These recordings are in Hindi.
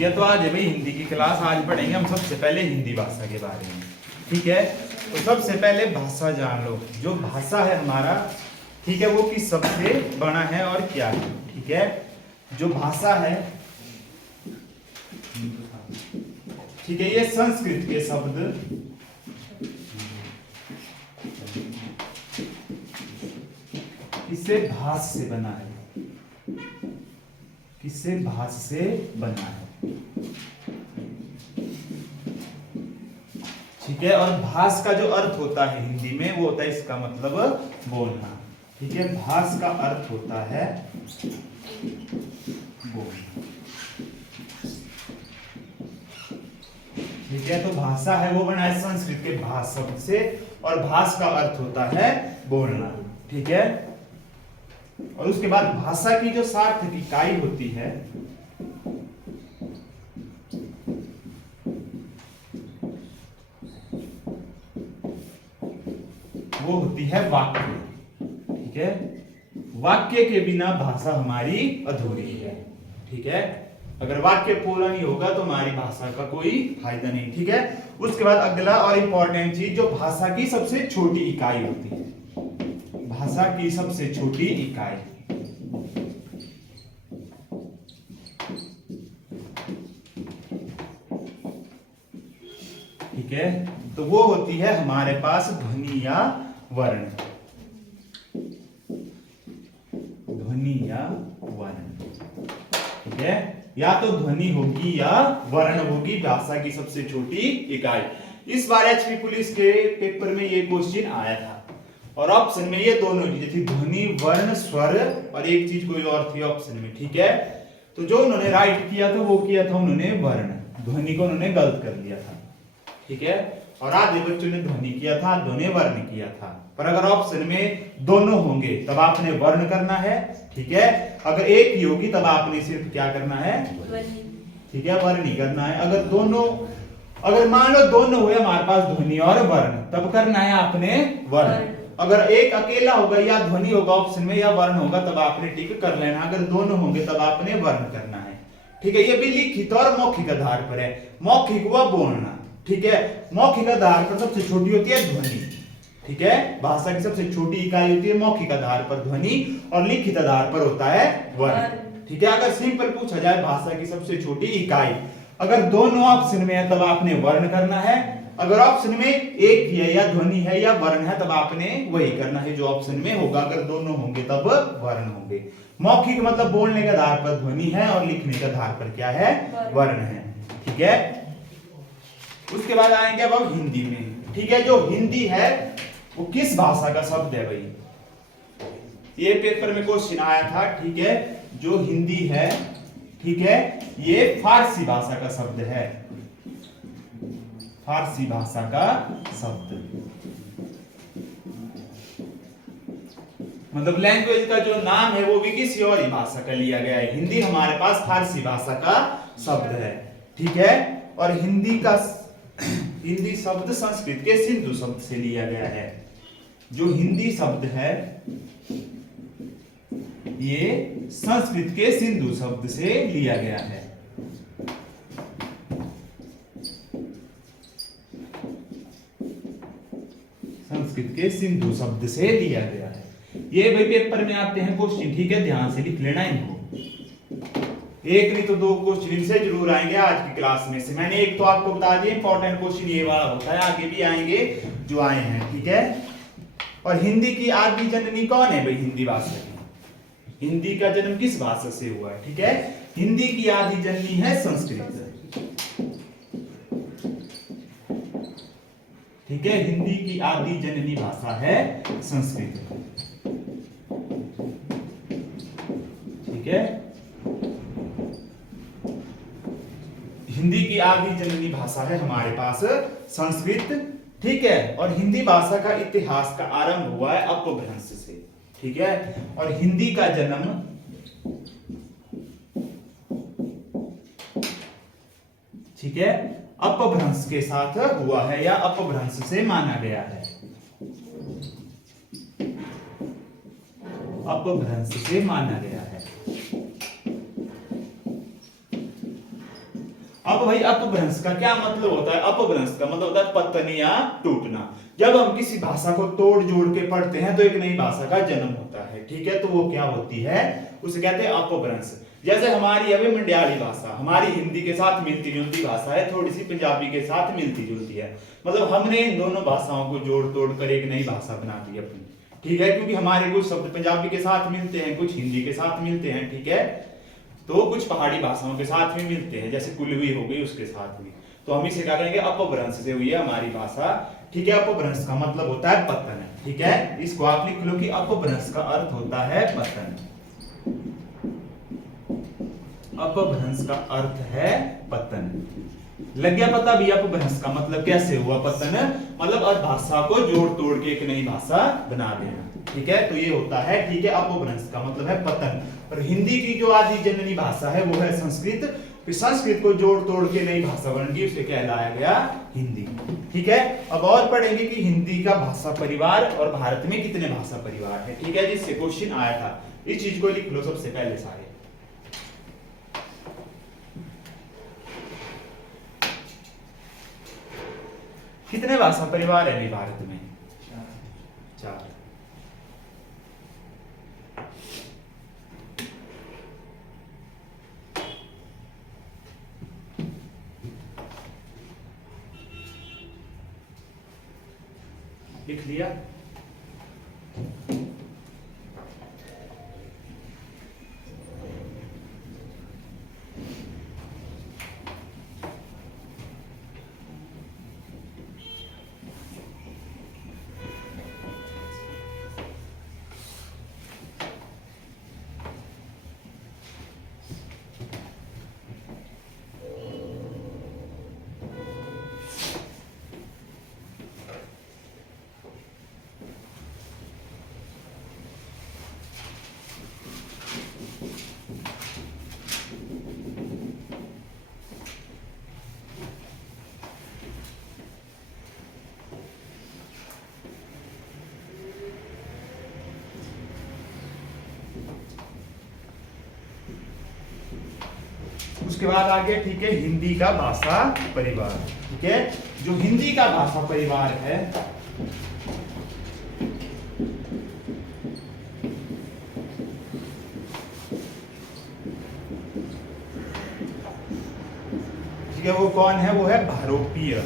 ठीक है, तो आज है भाई हिंदी की क्लास। आज पढ़ेंगे हम सबसे पहले हिंदी भाषा के बारे में। ठीक है, तो सबसे पहले भाषा जान लो। जो भाषा है हमारा, ठीक है, वो किस शब्द से बना है और क्या है। ठीक है, जो भाषा है, ठीक है, ये संस्कृत के शब्द किससे भाष से बना है, किससे भाष से बना है। ठीक है, और भाष का जो अर्थ होता है हिंदी में वो होता है इसका मतलब बोलना। ठीक है, भाष का अर्थ होता है बोलना। ठीक है, तो भाषा है वो बना है संस्कृत के भाष शब्द से, और भाष का अर्थ होता है बोलना। ठीक है, और उसके बाद भाषा की जो सार्थक इकाई होती है वो होती है वाक्य। ठीक है, वाक्य के बिना भाषा हमारी अधूरी है। ठीक है, अगर वाक्य पूरा नहीं होगा तो हमारी भाषा का कोई फायदा नहीं। ठीक है, उसके बाद अगला और इंपॉर्टेंट चीज, जो भाषा की सबसे छोटी इकाई होती है, भाषा की सबसे छोटी इकाई। ठीक है, तो वो होती है हमारे पास ध्वनि या वर्ण। ध्वनि या वर्ण। ठीक है, या तो ध्वनि होगी या वर्ण होगी भाषा की सबसे छोटी इकाई। इस बार एचपी पुलिस के पेपर में ये क्वेश्चन आया था, और ऑप्शन में ये दोनों चीजें थी, ध्वनि, वर्ण, स्वर, और एक चीज कोई और थी ऑप्शन में। ठीक है, तो जो उन्होंने राइट किया था वो किया था उन्होंने वर्ण, ध्वनि को उन्होंने गलत कर दिया था। ठीक है, और आधे बच्चों ने ध्वनि किया था, आधों ने वर्ण किया था। पर अगर ऑप्शन में दोनों होंगे तब आपने वर्ण करना है। ठीक है, अगर एक ही होगी तब आपने सिर्फ क्या करना है, ठीक है, वर्ण ही करना है। अगर दोनों, अगर मान लो दोनों हुए हमारे पास ध्वनि और वर्ण, तब करना है आपने वर्ण। अगर एक अकेला होगा, या ध्वनि होगा ऑप्शन में या वर्ण होगा, तब आपने टिक कर लेना। अगर दोनों होंगे तब आपने वर्ण करना है। ठीक है, ये भी लिखित और मौखिक आधार पर है। मौखिक हुआ बोलना। ठीक है, मौखिक आधार पर सबसे छोटी होती है ध्वनि। ठीक है, भाषा की सबसे छोटी इकाई होती है मौखिक आधार पर ध्वनि, और लिखित आधार पर होता है वर्ण। ठीक है, अगर सिंपल पूछा जाए भाषा की सबसे छोटी इकाई, अगर दोनों ऑप्शन में है तब आपने वर्ण करना है। अगर ऑप्शन में एक ही है, या ध्वनि है या वर्ण है, तब आपने वही करना है जो ऑप्शन में होगा। अगर दोनों होंगे तब वर्ण होंगे। मौखिक मतलब बोलने के आधार पर ध्वनि है, और लिखने के आधार पर क्या है, वर्ण है। ठीक है, उसके बाद आएंगे अब हम हिंदी में। ठीक है, जो हिंदी है वो किस भाषा का शब्द है भाई, ये पेपर में क्वेश्चन आया था। ठीक है, जो हिंदी है, ठीक है, ये फारसी भाषा का शब्द है। फारसी भाषा का शब्द, मतलब लैंग्वेज का जो नाम है वो भी किसी और ही भाषा का लिया गया है। हिंदी हमारे पास फारसी भाषा का शब्द है। ठीक है, और हिंदी शब्द संस्कृत के सिंधु शब्द से लिया गया है। जो हिंदी शब्द है ये संस्कृत के सिंधु शब्द से लिया गया है। संस्कृत के सिंधु शब्द से लिया गया है। ये भाई पेपर में आते हैं क्वेश्चन। ठीक है, ध्यान से लिख लेना इनको। एक नहीं तो दो क्वेश्चन से जरूर आएंगे आज की क्लास में से। मैंने एक तो आपको बता दिया इंपॉर्टेंट क्वेश्चन ये वाला होता है, आगे भी आएंगे जो आए हैं। ठीक है, और हिंदी की आदि जननी कौन है भाई, हिंदी भाषा की। हिंदी का जन्म किस भाषा से हुआ है। ठीक है, हिंदी की आदि जननी है संस्कृत। ठीक है, हिंदी की आदि जननी भाषा है संस्कृत। ठीक है, हिंदी की आदि जननी भाषा है हमारे पास संस्कृत। ठीक है, और हिंदी भाषा का इतिहास का आरंभ हुआ है अपभ्रंश से। ठीक है, और हिंदी का जन्म, ठीक है, अपभ्रंश के साथ हुआ है, या अपभ्रंश से माना गया है। अपभ्रंश से माना गया है। अब भाई अपभ्रंश का क्या मतलब होता है? अपभ्रंश का मतलब होता है पतन या टूटना। जब हम किसी भाषा को तोड़ जोड़ के पढ़ते हैं तो एक नई भाषा का जन्म होता है, ठीक है, तो वो क्या होती है? उसे कहते हैं अपभ्रंश। जैसे हमारी अभी मंडयाली भाषा हमारी हिंदी के साथ मिलती जुलती भाषा है, थोड़ी सी पंजाबी के साथ मिलती जुलती है, मतलब हमने इन दोनों भाषाओं को जोड़ तोड़ कर एक नई भाषा बना दी अपनी, ठीक है, क्योंकि हमारे कुछ शब्द पंजाबी के साथ मिलते हैं, कुछ हिंदी के साथ मिलते हैं, ठीक है, तो कुछ पहाड़ी भाषाओं के साथ भी मिलते हैं, जैसे कुल्लवी हो गई उसके साथ भी, तो हम इसे क्या कहेंगे? अपभ्रंश से हुई है हमारी भाषा, ठीक है। अपभ्रंश का मतलब होता है पतन, ठीक है, इसको आप लिख लो कि अपभ्रंश का अर्थ होता है पतन। अपभ्रंश का अर्थ है पतन। लग गया पता भी अपभ्रंश का मतलब कैसे हुआ पतन? मतलब भाषा को जोड़ तोड़ के एक नई भाषा बना देना, ठीक है, तो ये होता है, ठीक है, अपभ्रंश का मतलब है पतन। और हिंदी की जो आदि जननी भाषा है वो है संस्कृत, फिर संस्कृत को जोड़ तोड़ के नई भाषा बन गई, उसे कहलाया गया हिंदी, ठीक है। अब और पढ़ेंगे कि हिंदी का भाषा परिवार और भारत में कितने भाषा परिवार है, ठीक है, जिससे क्वेश्चन आया था, इस चीज को लिख लो सबसे पहले सारे। कितने भाषा परिवार है भारत में? चार। लिख लिया? उसके बाद आ गया, ठीक है, हिंदी का भाषा परिवार, ठीक है, जो हिंदी का भाषा परिवार है ठीक है, वो कौन है? वो है भारोपीय।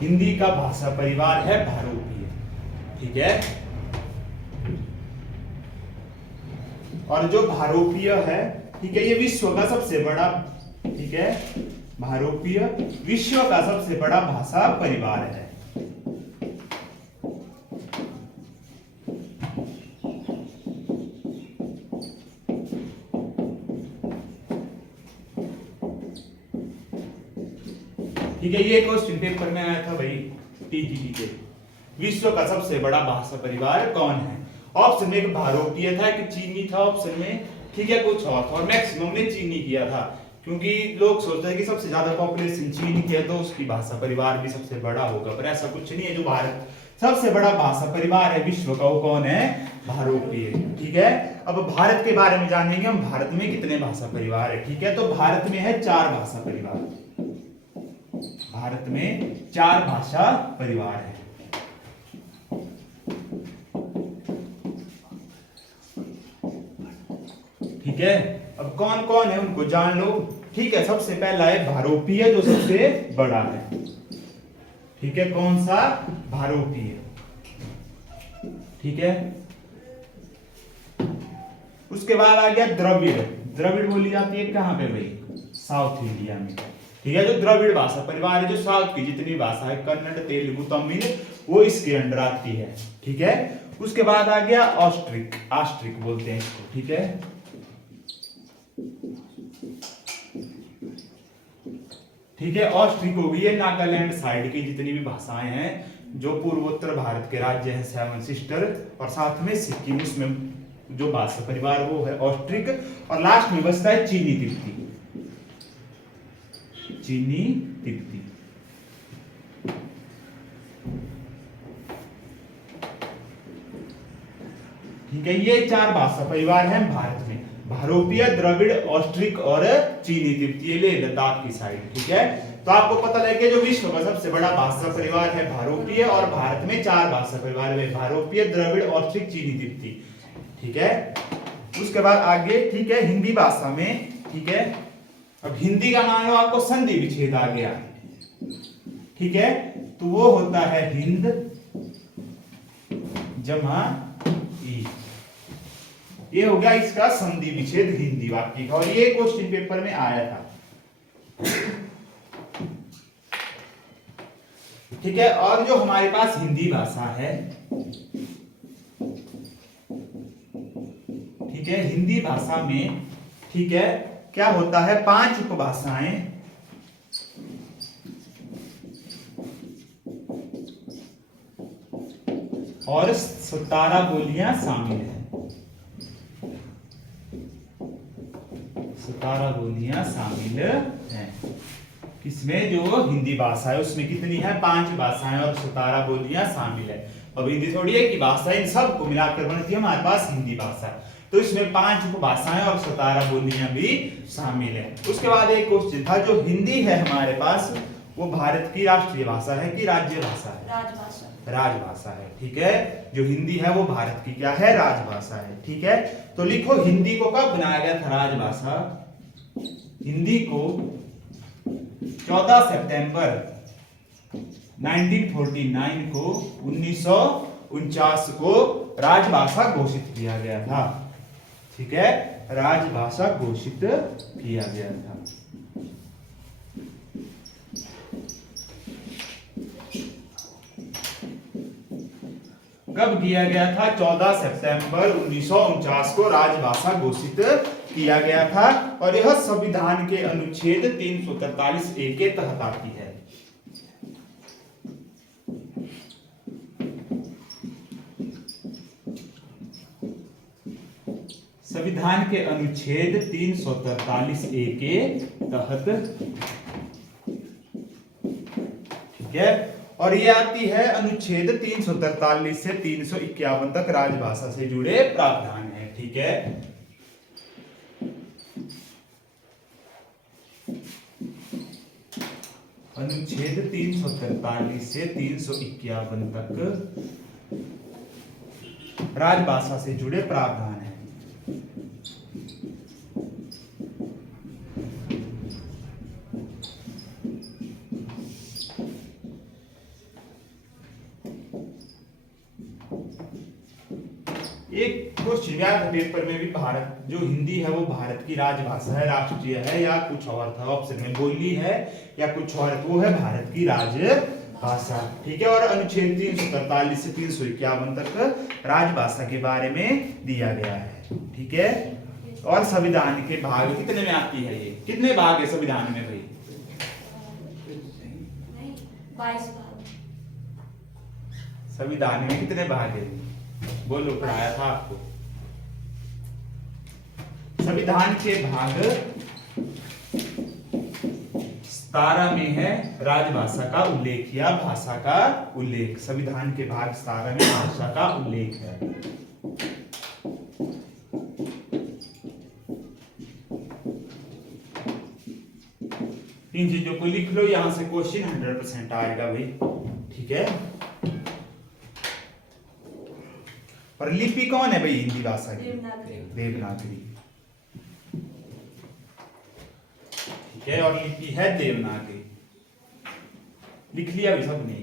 हिंदी का भाषा परिवार है भारोपीय, ठीक है, और जो भारोपीय है, ठीक है, ये विश्व का सबसे बड़ा, ठीक है, भारोपीय विश्व का सबसे बड़ा भाषा परिवार है, ठीक है, ये क्वेश्चन पेपर में आया था भाई टीजीटी के, विश्व का सबसे बड़ा भाषा परिवार कौन है? ऑप्शन में एक भारोपीय था, एक चीनी था ऑप्शन में, ठीक है, कुछ और मैक्सिमम ने चीनी किया था, क्योंकि लोग सोचते हैं कि सबसे ज्यादा पॉपुलेशन चीन की है तो उसकी भाषा परिवार भी सबसे बड़ा होगा, पर ऐसा कुछ नहीं है। जो भारत सबसे बड़ा भाषा परिवार है विश्व का, वो कौन है? भारोपीय, ठीक है। अब भारत के बारे में जानेंगे हम, भारत में कितने भाषा परिवार है, ठीक है, तो भारत में है 4 भाषा परिवार, भारत में 4 भाषा परिवार है, ठीक है। अब कौन कौन है उनको जान लो, ठीक है। सबसे पहला है भारोपीय, जो सबसे बड़ा है, ठीक है, कौन सा? भारोपीय, ठीक है। उसके बाद आ गया द्रविड़। द्रविड़ बोली जाती है कहां पे भाई? साउथ इंडिया में, ठीक है। जो द्रविड़ भाषा परिवार है, जो साउथ की जितनी भाषा है, कन्नड़, तेलुगु, तमिल, वो इसके अंडर आती है, ठीक है। उसके बाद आ गया ऑस्ट्रिक, ऑस्ट्रिक बोलते हैं इसको, ठीक है, ठीक है। ऑस्ट्रिक हो गई है नागालैंड साइड की जितनी भी भाषाएं हैं, जो पूर्वोत्तर भारत के राज्य हैं 7 सिस्टर, और साथ में सिक्किम, उसमें जो भाषा परिवार वो है ऑस्ट्रिक, और लास्ट में बचता है चीनी तिब्बती, चीनी तिब्बती, ठीक है। ये 4 भाषा परिवार हैं भारत में। भारोपीय, द्रविड़, ऑस्ट्रिक और चीनी तिब्बती, ले लद्दाख की साइड। ठीक है, तो आपको पता लगे जो विश्व का सबसे बड़ा भाषा परिवार है भारोपीय, और भारत में 4 भाषा परिवार है, भारोपीय, द्रविड़, ऑस्ट्रिक, चीनी तिब्बती। ठीक है, उसके बाद आगे, ठीक है, हिंदी भाषा में, ठीक है, अब हिंदी का मान लो आपको संधि विच्छेद आ गया। ठीक है, तो वो होता है हिंद जमा ई, ये हो गया इसका संधि विच्छेद हिंदी वाक्य का, और ये क्वेश्चन पेपर में आया था। ठीक है, और जो हमारे पास हिंदी भाषा है, ठीक है, हिंदी भाषा में, ठीक है, क्या होता है, 5 उपभाषाएं और 17 बोलियां शामिल हैं। 17 बोलियां शामिल हैं किसमें, जो हिंदी भाषा है उसमें कितनी है, 5 भाषाएं और 17 बोलियां शामिल है। अब हिंदी थोड़ी है कि भाषा इन सबको मिलाकर बनती है हमारे पास हिंदी भाषा, तो इसमें 5 उपभाषाएं और 17 बोलियां भी शामिल है। उसके बाद एक क्वेश्चन था, जो हिंदी है हमारे पास वो भारत की राष्ट्रीय भाषा है कि राज्य भाषा है, राजभाषा, राजभाषा है। ठीक है, जो हिंदी है वो भारत की क्या है, राजभाषा है। ठीक है, तो लिखो हिंदी को कब बनाया गया था राजभाषा, हिंदी को 14 सितंबर 1949 को 1949 को राजभाषा घोषित किया गया था। ठीक है, राजभाषा घोषित किया गया था। कब किया गया था, 14 सितंबर 1949 को राजभाषा घोषित किया गया था, और यह संविधान के अनुच्छेद 343A के तहत आती है। संविधान के अनुच्छेद 343A के तहत, ठीक है, और ये आती है अनुच्छेद 343 से 351 तक राजभाषा से जुड़े प्रावधान है। ठीक है, अनुच्छेद 343 से 351 तक राजभाषा से जुड़े प्रावधान है। एक क्वेश्चन याद पेपर में भी, भारत जो हिंदी है वो भारत की राजभाषा है, राष्ट्रीय है, या कुछ और था, ऑप्शन में बोली है या कुछ और, वो है भारत की राजभाषा। ठीक है, और अनुच्छेद 343 से 351 तक राजभाषा के बारे में दिया गया है। ठीक है, और संविधान के भाग कितने में आती है, ये कितने भाग है संविधान में भाई, 22 भाग। संविधान में कितने भाग है, बोलो, पढ़ाया था आपको। संविधान के भाग 17 में है राजभाषा का उल्लेख या भाषा का उल्लेख। संविधान के भाग 17 में भाषा का उल्लेख है। इन चीजों को लिख लो, यहां से क्वेश्चन 100% आएगा भाई। ठीक है, और लिपि कौन है भाई हिंदी भाषा की, देवनागरी। ठीक है, और लिपि है देवनागरी। लिख लिया भी सबने ये।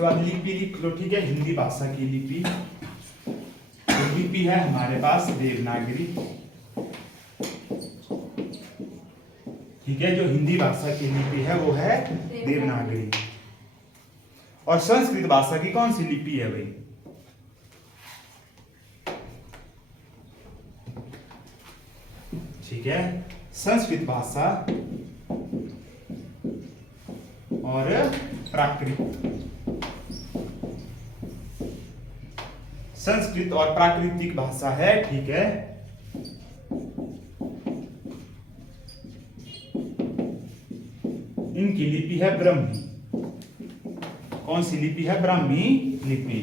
उसके बाद लिपि लिख लो, ठीक है, हिंदी भाषा की लिपि। तो लिपि है हमारे पास देवनागरी, ठीक है। जो हिंदी भाषा की लिपि है वो है देवनागरी। और संस्कृत भाषा की कौन सी लिपि है भाई? ठीक है, संस्कृत भाषा और प्राकृत, संस्कृत और प्राकृतिक भाषा है, ठीक है। इनकी लिपि है ब्राह्मी। कौन सी लिपि है? ब्राह्मी लिपि।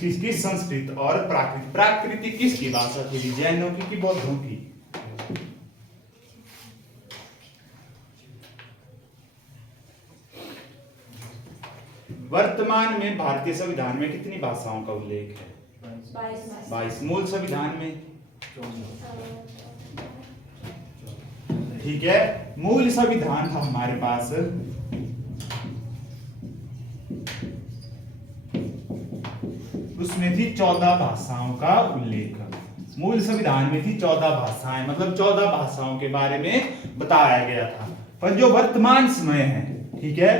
किसकी? संस्कृत और प्राकृत। प्राकृतिक किसकी भाषा थी? जैनों की कि बौद्धों की? वर्तमान में भारतीय संविधान में कितनी भाषाओं का उल्लेख है? 22। मूल संविधान में? ठीक है, मूल संविधान था हमारे पास, उसमें थी 14 भाषाओं का उल्लेख। मूल संविधान में थी 14 भाषाएं, मतलब 14 भाषाओं के बारे में बताया गया था। पर जो वर्तमान समय है, ठीक है,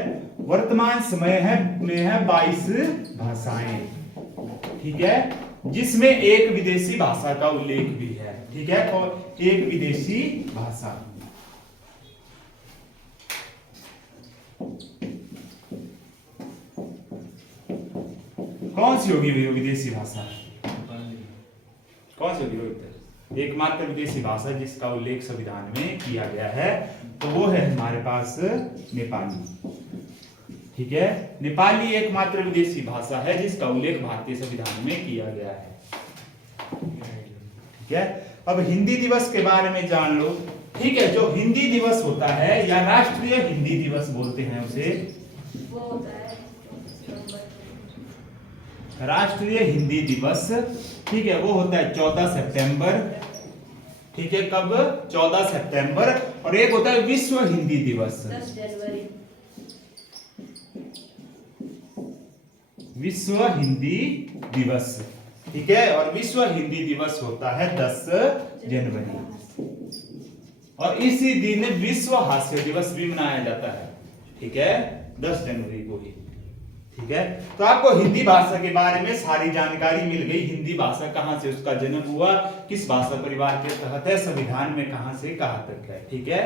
वर्तमान समय है में है 22 भाषाएं, ठीक है, जिसमें एक विदेशी भाषा का उल्लेख भी है, ठीक है, और एक विदेशी भाषा। कौन सी होगी वो विदेशी भाषा? कौन सी होगी? एकमात्र विदेशी भाषा जिसका उल्लेख संविधान में किया गया है तो वो है हमारे पास नेपाली, ठीक है। नेपाली एकमात्र विदेशी भाषा है जिसका उल्लेख भारतीय संविधान में किया गया है, ठीक है। अब हिंदी दिवस के बारे में जान लो, ठीक है। जो हिंदी दिवस होता है या राष्ट्रीय हिंदी दिवस बोलते हैं उसे, वो होता है राष्ट्रीय हिंदी दिवस, ठीक है, वो होता है 14 सितंबर, ठीक है। कब? 14 सितंबर। और एक होता है विश्व हिंदी दिवस, 10 जनवरी। विश्व हिंदी दिवस, ठीक है। और विश्व हिंदी दिवस होता है 10 जनवरी। और इसी दिन विश्व हास्य दिवस भी मनाया जाता है, ठीक है, 10 जनवरी को ही, ठीक है। तो आपको हिंदी भाषा के बारे में सारी जानकारी मिल गई। हिंदी भाषा कहां से उसका जन्म हुआ, किस भाषा परिवार के तहत है, संविधान में कहां से कहां तक है, ठीक है।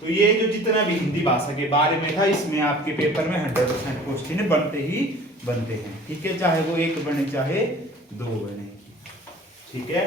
तो ये जो जितना भी हिंदी भाषा के बारे में था, इसमें आपके पेपर में 100% क्वेश्चन बनते हैं, ठीक है, चाहे वो 1 बने चाहे 2 बने, ठीक है।